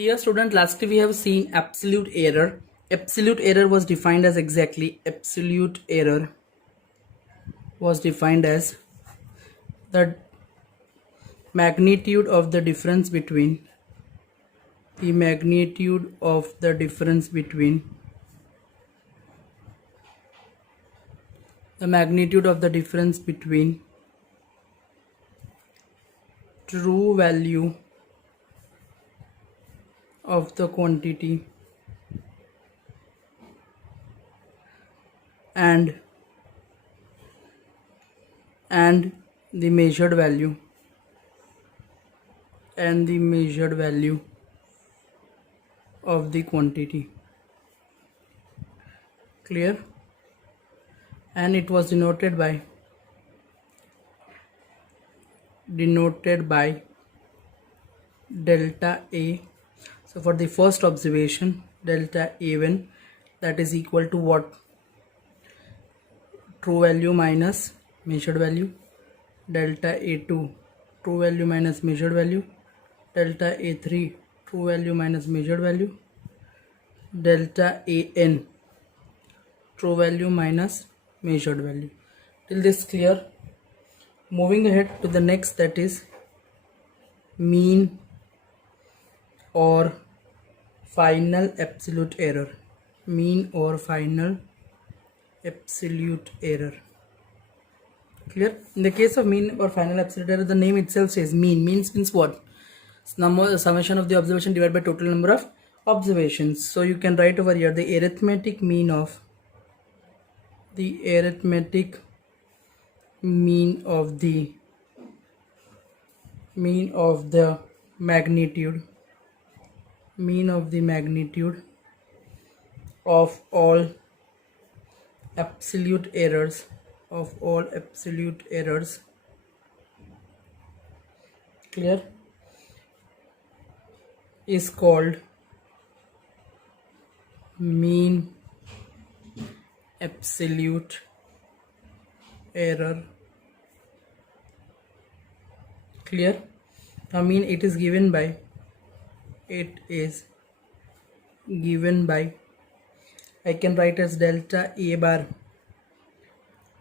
Dear student, lastly we have seen absolute error. Absolute error was defined as exactly absolute error was defined as the magnitude of the difference between the magnitude of the difference between the magnitude of the difference between true value of the quantity and and the measured value and the measured value of the quantity. Clear? And it was denoted by delta A. So for the first observation, delta A1, that is equal to what? True value minus measured value. Delta A2, true value minus measured value. Delta A3, true value minus measured value. Delta AN, true value minus measured value. Till this clear? Moving ahead to the next, that is mean or final absolute error. Mean or final absolute error. Clear? In the case of mean or final absolute error, the name itself says mean. Means what? Number summation of the observation divided by total number of observations. So you can write over here the arithmetic mean of the magnitude of all absolute errors clear, is called mean absolute error. Clear? I mean it is given by I can write as delta A bar,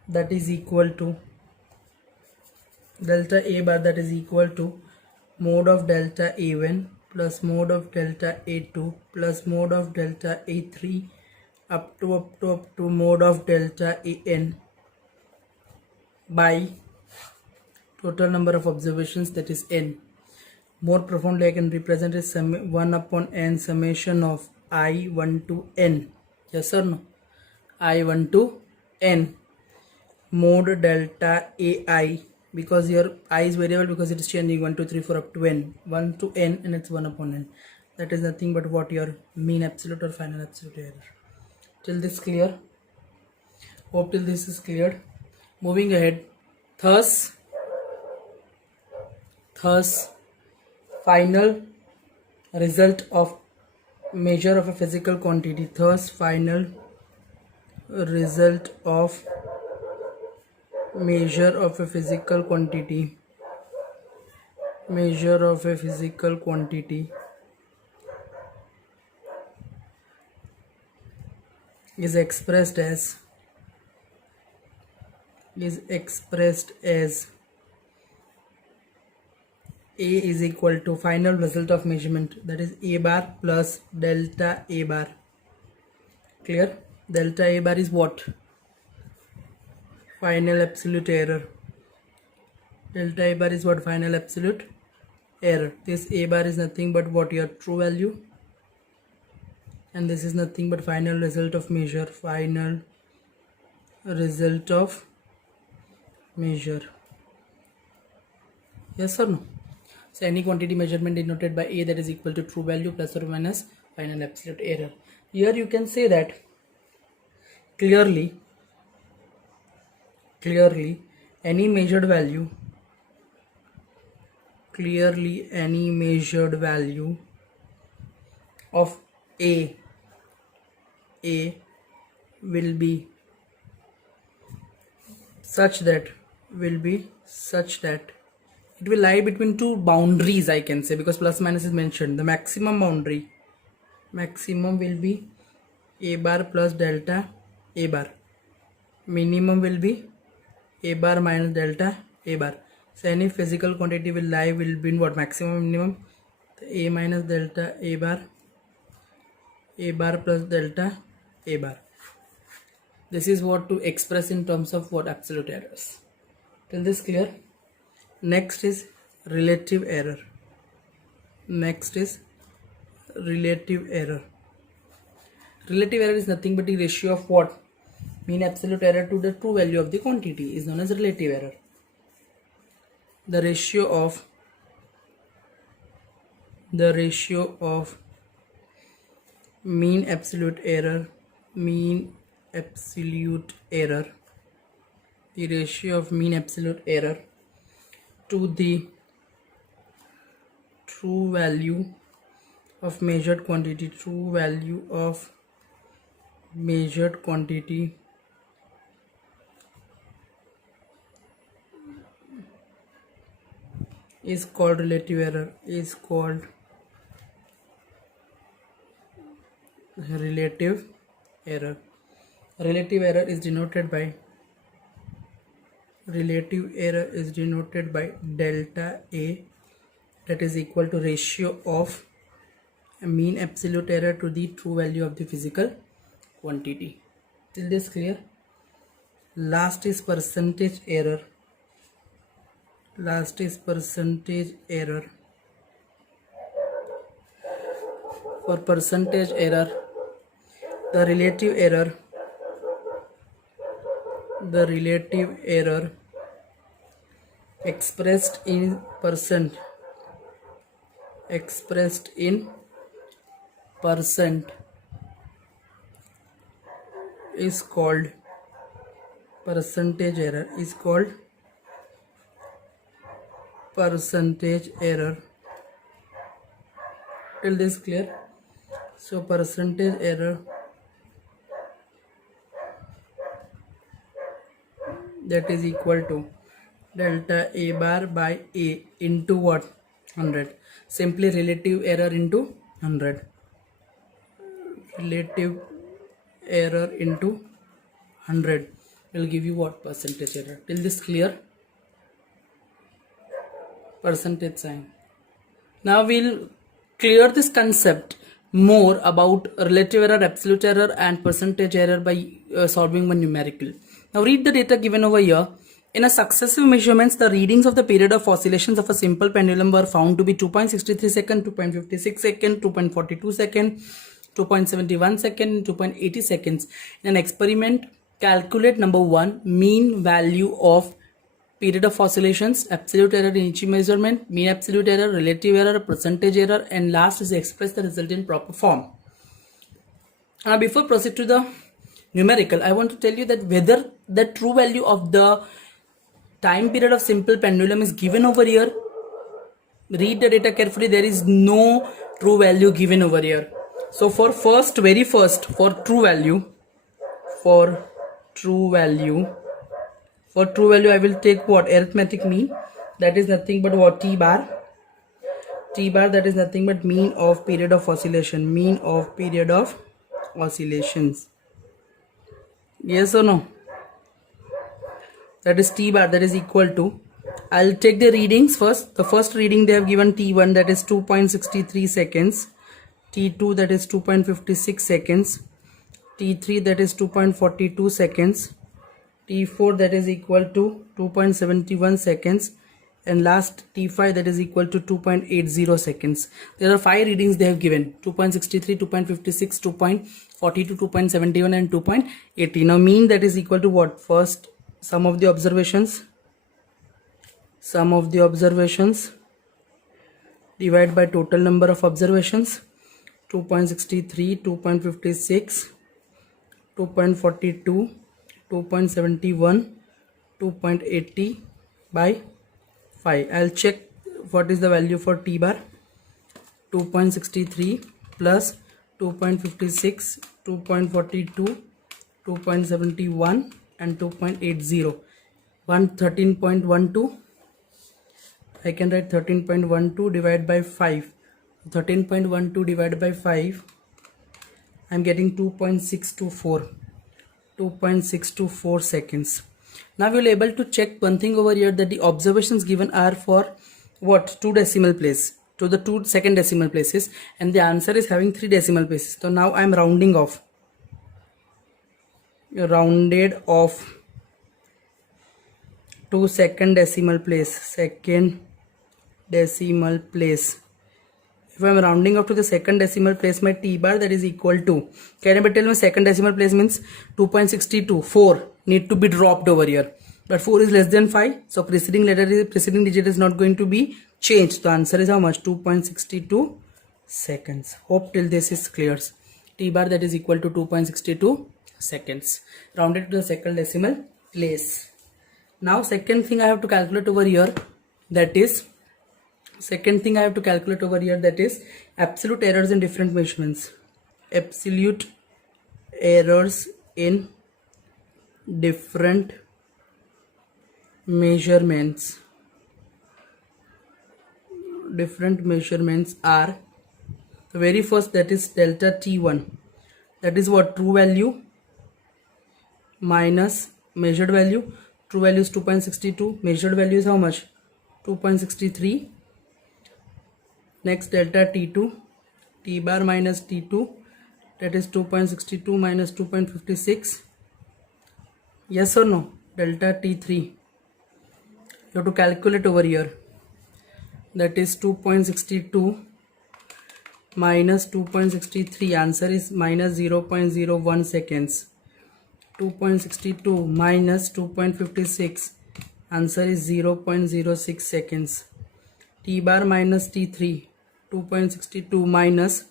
that is equal to mode of delta A1 plus mode of delta A2 plus mode of delta A3 up to mode of delta AN by total number of observations, that is n. More profoundly, I can represent as 1 upon n summation of I1 to n. Yes or no? I1 to n mode delta AI, because here I is variable because it is changing 1 2 3 4 up to n, 1 to n, and it's 1 upon n. That is nothing but what your mean absolute or final absolute error. Till this clear? Hope till this is cleared. Moving ahead, thus final result of measure of a physical quantity. Thus final result of measure of a physical quantity is expressed as A is equal to final result of measurement, that is A bar plus delta A bar. Clear? Delta A bar is what? Final absolute error. Delta A bar is what? Final absolute error. This A bar is nothing but what? Your true value, and this is nothing but final result of measure. Yes or no? So any quantity measurement denoted by A, that is equal to true value plus or minus final absolute error. Here you can say that clearly any measured value of A will be such that it will lie between two boundaries, I can say, because plus minus is mentioned. The maximum boundary, maximum will be a bar plus delta a bar, minimum will be a bar minus delta a bar. So any physical quantity will lie will be in what, maximum minimum, a minus delta a bar plus delta a bar. This is what to express in terms of what, absolute errors. Till this clear? Next is relative error. Next is relative error. Relative error is nothing but the ratio of what, mean absolute error to the true value of the quantity is known as relative error. The ratio of mean absolute error, the ratio of mean absolute error to the true value of measured quantity, is called relative error, relative error. Relative error is denoted by delta A, that is equal to ratio of mean absolute error to the true value of the physical quantity. Till this clear? Last is percentage error. For percentage error, the relative error expressed in percent is called percentage error, Till this clear? So percentage error, that is equal to delta a bar by a into what, 100. Simply relative error into 100. Relative error into 100 will give you what, percentage error. Till this clear? Percentage sign. Now we'll clear this concept more about relative error, absolute error and percentage error by solving one numerical. Now read the data given over here. In a successive measurements, the readings of the period of oscillations of a simple pendulum were found to be 2.63 second, 2.56 second, 2.42 second, 2.71 second, 2.80 seconds. In an experiment, calculate number 1, mean value of period of oscillations, absolute error in each measurement, mean absolute error, relative error, percentage error, and last is express the result in proper form. Now before proceed to the numerical, I want to tell you that whether the true value of the time period of simple pendulum is given over here. Read the data carefully. There is no true value given over here. So for very first, for true value, I will take what, arithmetic mean, that is nothing but what, t bar, that is nothing but mean of period of oscillation, yes or no? That is t bar, that is equal to, I'll take the readings first. The first reading they have given t1, that is 2.63 seconds, t2 that is 2.56 seconds, t3 that is 2.42 seconds, t4 that is equal to 2.71 seconds, and last t5 that is equal to 2.80 seconds. There are 5 readings they have given: 2.63, 2.56, 2.42, 2.71 and 2.80. Now mean that is equal to what? First, sum of the observations divided by total number of observations, 2.63, 2.56, 2.42, 2.71, 2.80 by 5. I'll check what is the value for t bar. 2.63 plus 2.56, 2.42, 2.71 and 2.80, 113.12, I can write 13.12 divided by 5. 13.12 divided by 5, I'm getting 2.624 seconds. Now we'll able to check one thing over here, that the observations given are for what? 2 decimal place to the 2 second decimal places, and the answer is having 3 decimal places. So now I'm rounded off to second decimal place. If I'm rounding up to the second decimal place, my t bar, that is equal to, can anybody tell me second decimal place means 2.62, 4 need to be dropped over here, but 4 is less than 5, so preceding digit is not going to be changed. The answer is how much? 2.62 seconds. Hope till this is clear. T bar, that is equal to 2.62 seconds, rounded to the second decimal place. Now second thing I have to calculate over here, that is absolute errors in different measurements. Absolute errors in different measurements. Different measurements are, the very first, that is delta T1. That is what? True value minus measured value. True value is 2.62. Measured value is how much? 2.63. Next, delta T2, T bar minus T2, that is 2.62 minus 2.56. Yes or no? Delta T3, you have to calculate over here, that is 2.62 minus 2.63. Answer is minus 0.01 seconds. 2.62 minus 2.56. Answer is 0.06 seconds. T bar minus T3, 2.62 minus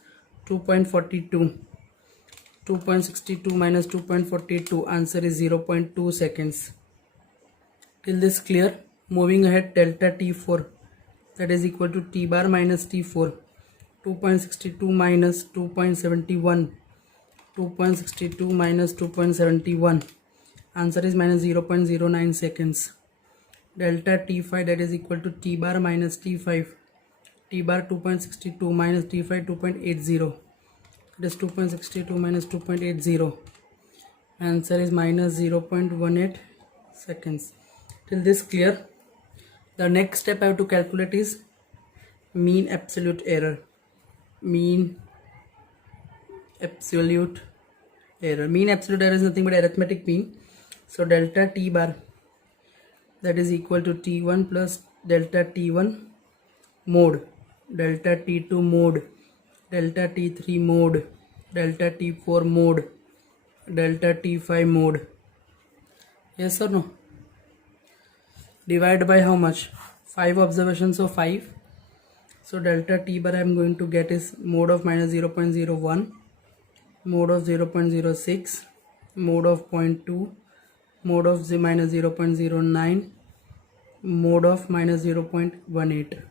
2.42. 2.62 minus 2.42. Answer is 0.2 seconds. Till this clear? Moving ahead, delta T4, that is equal to T bar minus T4. 2.62 minus 2.71. 2.62 minus 2.71. Answer is minus 0.09 seconds. Delta T5, that is equal to T bar minus T5. T bar 2.62 minus T5 2.80. It is 2.62 minus 2.80. Answer is minus 0.18 seconds. Till this clear? The next step I have to calculate is mean absolute error. Mean absolute error. Mean absolute error is nothing but arithmetic mean. So delta T bar, that is equal to T1 plus delta T1 mode, delta T2 mode, delta T3 mode, delta T4 mode, delta T5 mode. Yes or no? Divide by how much? 5 observations of 5. So delta T bar I am going to get is mode of minus 0.01, mode of 0.06, mode of 0.2, mode of minus 0.09, mode of minus 0.18.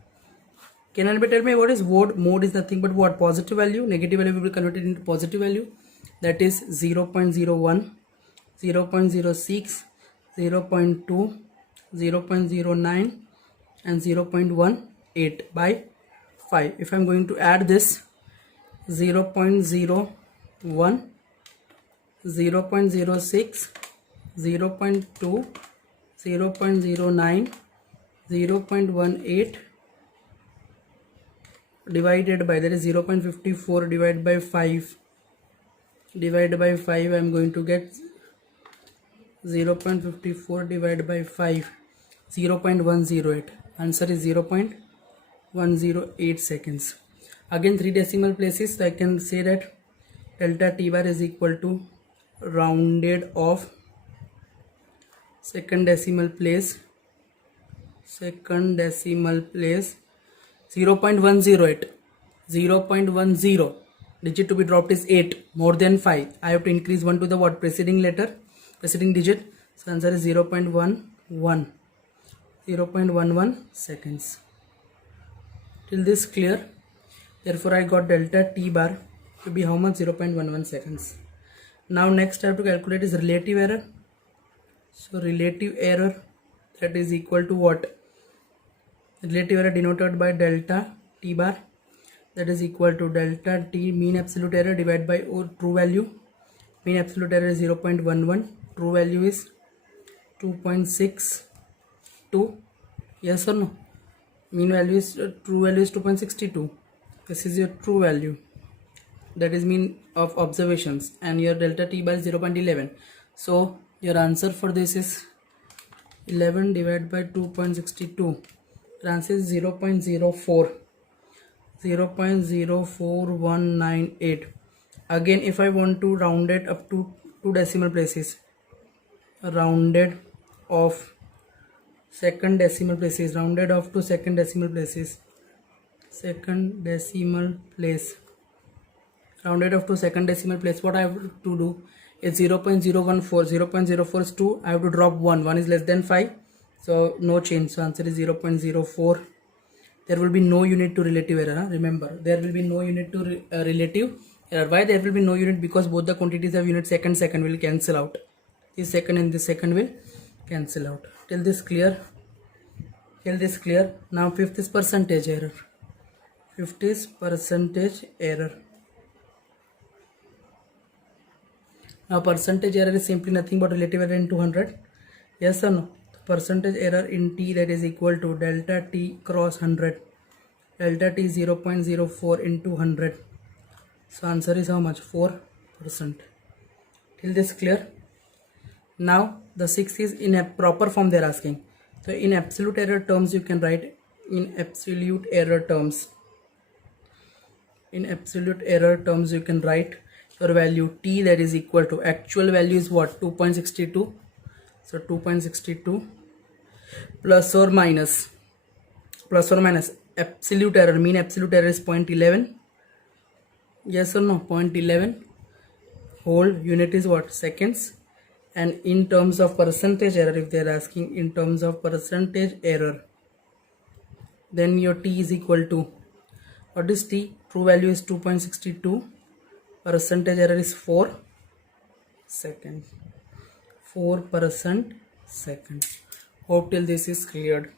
Can anybody tell me what is mode? Mode is nothing but what? Positive value. Negative value will be converted into positive value. That is 0.01, 0.06, 0.2, 0.09 and 0.18 by 5. If I am going to add this, 0.01, 0.06, 0.2, 0.09, 0.18 divided by, that is 0.54 divided by 5. Divided by 5, I am going to get 0.54 divided by 5, 0.108. Answer is 0.108 seconds. Again 3 decimal places, so I can say that delta T bar is equal to rounded off second decimal place 0.108. 0.10 digit to be dropped is 8, more than 5. I have to increase 1 to the what? Preceding digit. So answer is 0.11 seconds. Till this clear? Therefore I got delta T bar to be how much? 0.11 seconds. Now next I have to calculate is relative error. So relative error, that is equal to what? Relative error denoted by delta t bar, that is equal to delta t mean absolute error divided by true value. Mean absolute error is 0.11, true value is 2.62. Yes or no? Mean value is true value is 2.62. This is your true value, that is mean of observations, and your delta t bar is 0.11. so your answer for this is 11 divided by 2.62. The answer is 0.04, 0.04198. Again, if I want to round it up to 2 decimal places, rounded off second decimal places, rounded off to second decimal places, second decimal place, rounded off to second decimal place, what I have to do is 0.014. 0.04 is 2, I have to drop 1 is less than 5, so no change, so answer is 0.04. There will be no unit to relative error, huh? Remember, there will be no unit to relative error. Why there will be no unit? Because both the quantities have unit. Second will cancel out, this second and this second will cancel out. Till this clear? Till this clear? Now fifth is percentage error. Fifth is percentage error. Now percentage error is simply nothing but relative error into 100. Yes or no? Percentage error in t, that is equal to delta t cross 100. Delta t is 0.04 into 100. So answer is how much? 4%. Till this clear? Now the sixth is in a proper form they are asking. So in absolute error terms you can write in absolute error terms. In absolute error terms you can write your value t, that is equal to actual value is what? 2.62. So 2.62 plus or minus absolute error, mean absolute error is 0.11. Yes or no? 0.11. whole unit is what? Seconds. And in terms of percentage error, if they are asking in terms of percentage error, then your t is equal to, what is t? True value is 2.62, percentage error is 4 seconds. 4% second. Hope till this is cleared.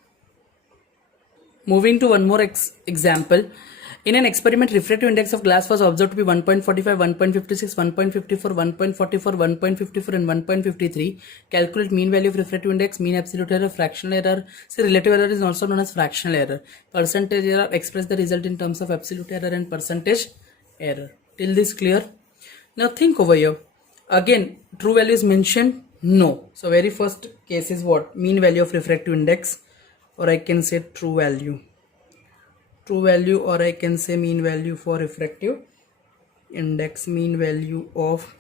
Moving to one more example. In an experiment, refractive index of glass was observed to be 1.45, 1.56, 1.54, 1.44, 1.54 and 1.53. Calculate mean value of refractive index, mean absolute error, fractional error. See, relative error is also known as fractional error. Percentage error, express the result in terms of absolute error and percentage error. Till this clear? Now think over here. Again, true value is mentioned? No. So very first case is what? Mean value of refractive index, or I can say true value, or I can say mean value for refractive index, mean value of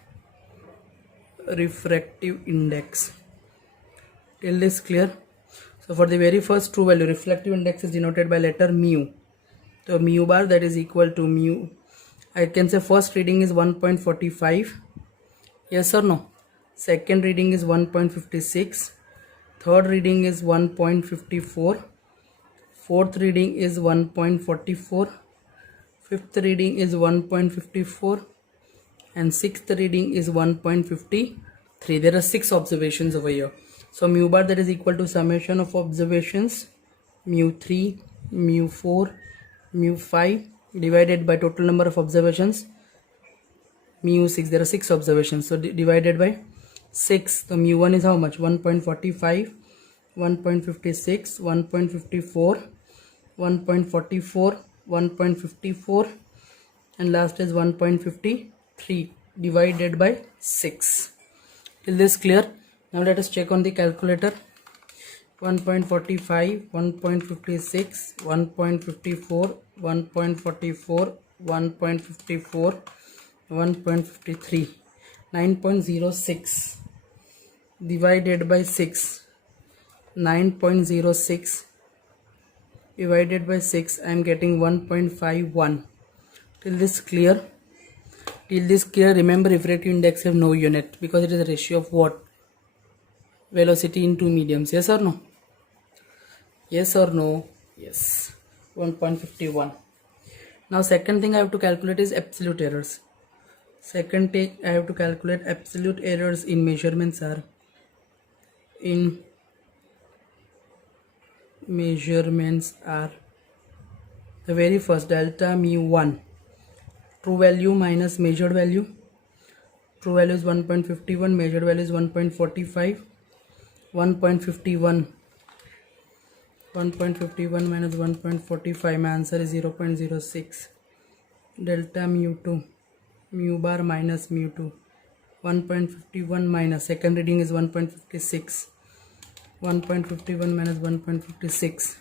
refractive index. Till this clear? So for the very first true value, refractive index is denoted by letter mu. So mu bar, that is equal to mu, I can say first reading is 1.45. Yes or no? Second reading is 1.56. Third reading is 1.54. Fourth reading is 1.44. Fifth reading is 1.54. And sixth reading is 1.53. There are 6 observations over here. So mu bar, that is equal to summation of observations mu 3, mu 4, mu 5 divided by total number of observations mu 6. There are 6 observations, so divided by 6. So mu 1 is how much? 1.45, 1.56, 1.54, 1.44, 1.54 and last is 1.53 divided by 6. Till this clear? Now let us check on the calculator. 1.45, 1.56, 1.54, 1.44, 1.54, 1.53, 9.06 divided by 6, 9.06 divided by 6, I am getting 1.51. Till this clear? Till this clear? Remember, refractive index have no unit because it is a ratio of what? Velocity into mediums. Yes or no? Yes or no? Yes. 1.51. Now second thing I have to calculate is absolute errors. Second thing I have to calculate absolute errors in measurements are in measurements are the very first delta mu1, true value minus measured value. True value is 1.51, measured value is 1.45. 1.51 minus 1.45, my answer is 0.06. Delta mu2, mu bar minus mu2, 1.51 minus, second reading is 1.56. 1.51 minus 1.56,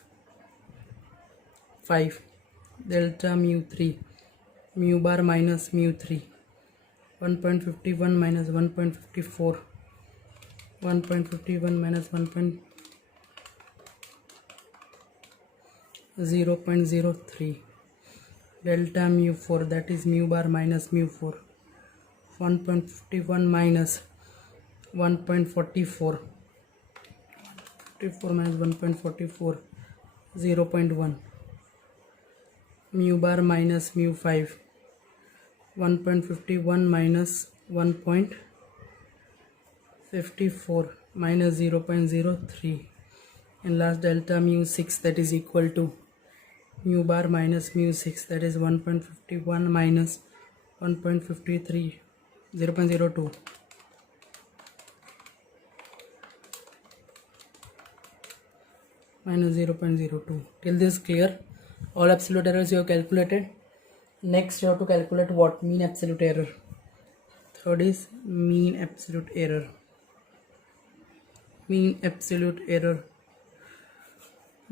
5. Delta mu3, mu bar minus mu3, 1.51 minus 1.54. 1.51 minus 0.03. Delta mu4, that is mu bar minus mu4, 1.51 minus 1.44. 54 minus 1.44, 0.1. Mu bar minus mu5, 1.51 minus 1.54 minus 0.03. And last delta mu6, that is equal to mu bar minus mu6, that is 1.51 minus 1.53, 0.02. Minus 0.02. Till this clear? All absolute errors you have calculated. Next you have to calculate what? Mean absolute error. Third is mean absolute error. Mean absolute error,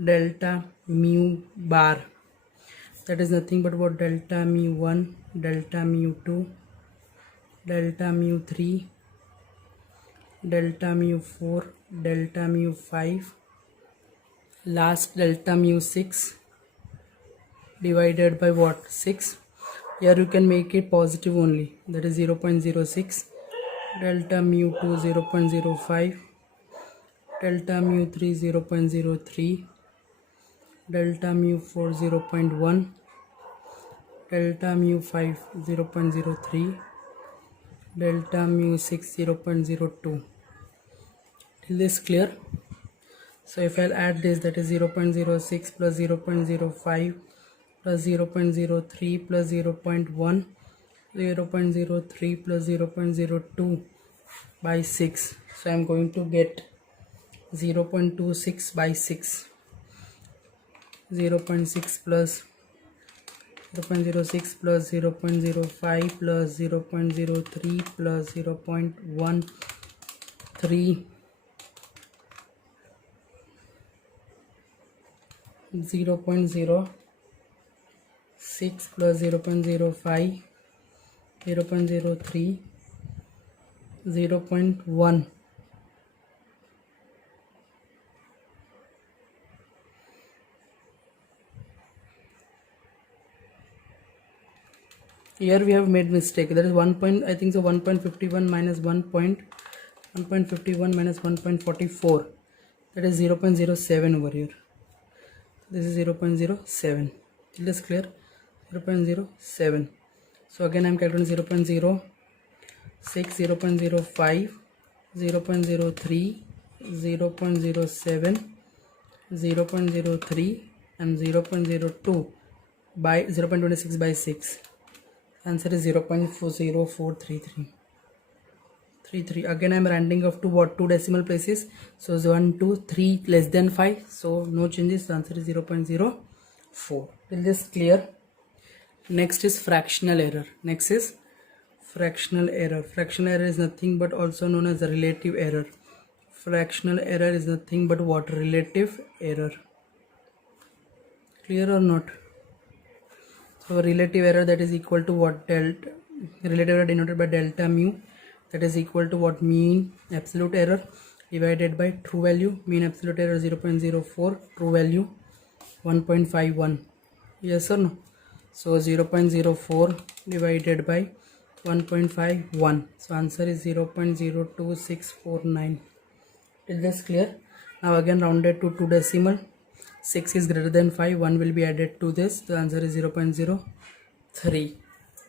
delta mu bar, that is nothing but what? Delta mu1, delta mu2, delta mu3, delta mu4, delta mu5, last delta mu6 divided by what? 6. Here you can make it positive only, that is 0.06. Delta mu2 0.05, delta mu3 0.03, delta mu4 0.1, delta mu5 0.03, delta mu6 0.02. Till this clear? So if I'll add this, that is 0.06 plus 0.05 plus 0.03 plus 0.1, 0.03 plus 0.02 by 6. So I'm going to get 0.26 by 6. 0.6 plus 0.06 plus 0.05 plus 0.03 plus 0.13, 0.06 plus 0.05, 0.03, 0.1. Here we have made mistake, that is 1 point, I think so 1.51 minus 1.51 minus 1.44, that is 0.07 over here. This is 0.07. It is clear? 0.07. So again I am calculating 0.06, 0.05, 0.03, 0.07, 0.03 and 0.02 by 0.26 by 6. Answer is 0.0433. Again I am rounding off to what? 2 decimal places. So 1, 2, 3 less than 5. So no changes. The answer is 0.04. Till this clear? Next is fractional error. Fractional error is nothing but also known as a relative error. Fractional error is nothing but what? Relative error. Clear or not? So relative error, that is equal to what? Relative error denoted by delta mu, that is equal to what? Mean absolute error divided by true value. Mean absolute error 0.04, true value 1.51. Yes or no? So 0.04 divided by 1.51. So answer is 0.02649. Is this clear? Now again rounded to 2 decimal. 6 is greater than 5, 1 will be added to this. The answer is 0.03.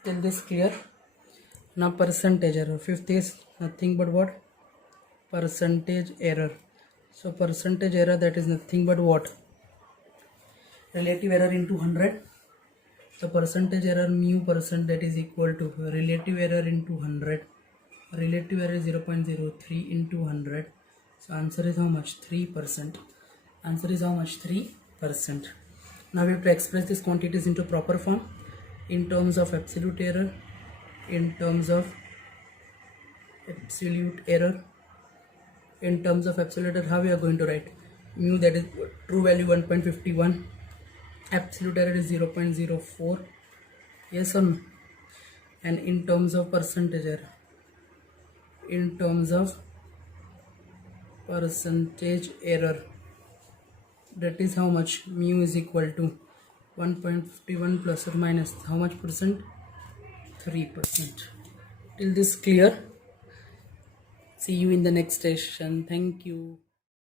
Till this clear? Now percentage error. Fifth is nothing but what? Percentage error. So percentage error, that is nothing but what? relative error into 100. The percentage error mu percent, that is equal to relative error into 100. Relative error is 0.03 into 100. So answer is how much? 3%. Answer is how much? 3%. Now we have to express these quantities into proper form in terms of absolute error, in terms of absolute error. In terms of absolute error, how we are going to write? Mu, that is true value 1.51, absolute error is 0.04. Yes or no? And in terms of percentage error, in terms of percentage error, that is how much? Mu is equal to 1.51 plus or minus how much percent? 3%. Till this clear? See you in the next session. Thank you.